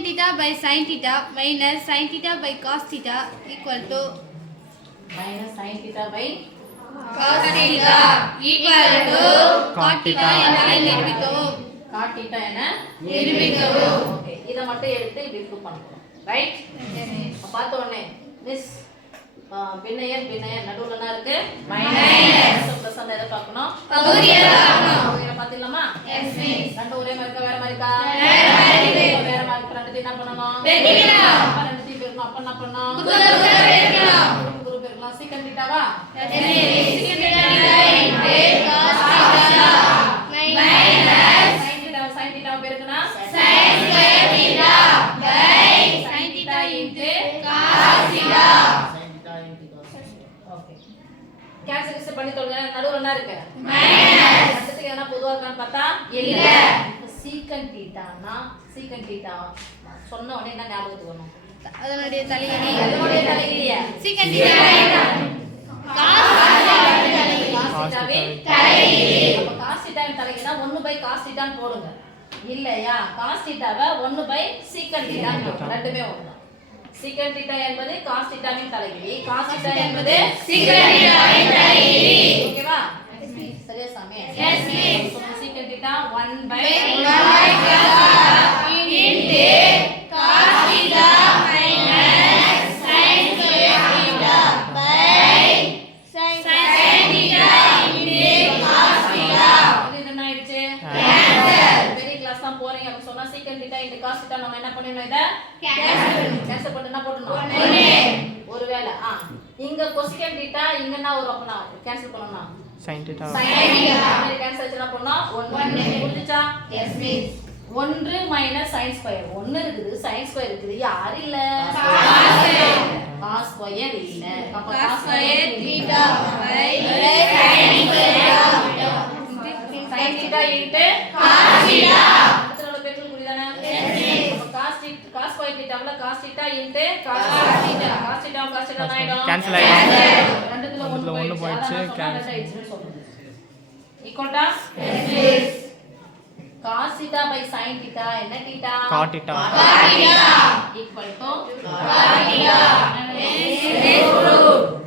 secant theta by sin theta minus sin theta by cos theta equal to minus sin theta by cos theta equal to cot theta என நிரூபிக்கவும். cot theta என நிரூபிக்கவும். Okay இத மட்டும் எடுத்து இப்படி prove பண்ணனும். ரைட்? பார்த்த உடனே மிஸ் பின்னையர் நடுவுல என்ன இருக்கு? மைனஸ் பிளஸ் அந்த எதை பார்க்கணும்? பகுதியை பார்க்கணும். பகுதியை பாத்தீங்களா? Yes miss. ரெண்டு ஒரே மாதிரி இருக்கா வேற மாதிரி இருக்கா? வேற மாதிரி இருக்கு. ரெண்டுத்தையும் என்ன பண்ணனும்? பெருக்கிடலாம். அப்ப ரெண்டுத்தையும் பெருக்கணும். அப்ப என்ன பண்ணனும்? பெருக்கலாம். பெருக்கலாம். secant theta வா? Yes miss. secant theta into cos theta minus sin theta பெருக்குனா sin square theta by sin theta into cos theta. Okay cancel பண்ணி சொல்லுங்க. நடுவுல என்ன இருக்கு? மைனஸ். அடுத்து என்ன பொதுவா இருக்கான்னு பார்த்தா இல்ல. secant theta னா secant theta சொன்ன உடனே என்ன ஞாபகத்துக்கு வரும்? அதனுடைய தலைகீழ். அதனுடைய தலைகீழியா? secant theta cos theta வே தலைகீழ். அப்ப cos theta வின் தலைகீழா 1/cos theta ன்னு போடுங்க. இல்லையா? cos theta வை 1/secant theta ன்னு போடுங்க. ரெண்டுமே ஒண்ணுதான். secant theta என்பது cos theta வின் தலைகீழ். cos theta என்பது secant theta வின் தலைகீழ். ஓகேவா? Yes miss. சரியா சாமி? Yes miss. secant theta 1/cos into cos theta minus sin square theta by sin theta into cos theta. இது என்ன ஆயிடுச்சு? கேன்சல். பெரிய கிளாஸ் தான் போறீங்க அப்ப சொன்னா secant theta into cos theta நம்ம என்ன பண்ணனும்? இத கேன்சல் பண்ணி என்ன போடணும்? ஒருவேளை இங்க cosecant theta இங்க என்ன வரும்? அப்பனா கேன்சல் பண்ணனும். sin theta மாதிரி கேன்சல் ஆச்சுனா பண்ணா 1 புரிஞ்சுச்சா? Yes miss. 1 minus sin square 1 இருக்குது sin ஸ்கொயர் இருக்குது. யார் இல்ல? cos ஸ்கொயர் இல்ல. அப்ப cos square theta by sin theta into cos theta. அதனால பெருக்கல் புரியுதானே? அப்ப cos ஸ்கொயர் thetaல cos theta into cos theta. cos theta ஆயிடும். கேன்சல் ஆயிடும். ரெண்டுத்துல 1 போயிடுச்சு. கேன்சல் ஆயிடுச்சுன்னு சொல்றது. equal to yes miss. cos theta by sin theta என்ன theta? cot theta. equal to cot theta. Yes,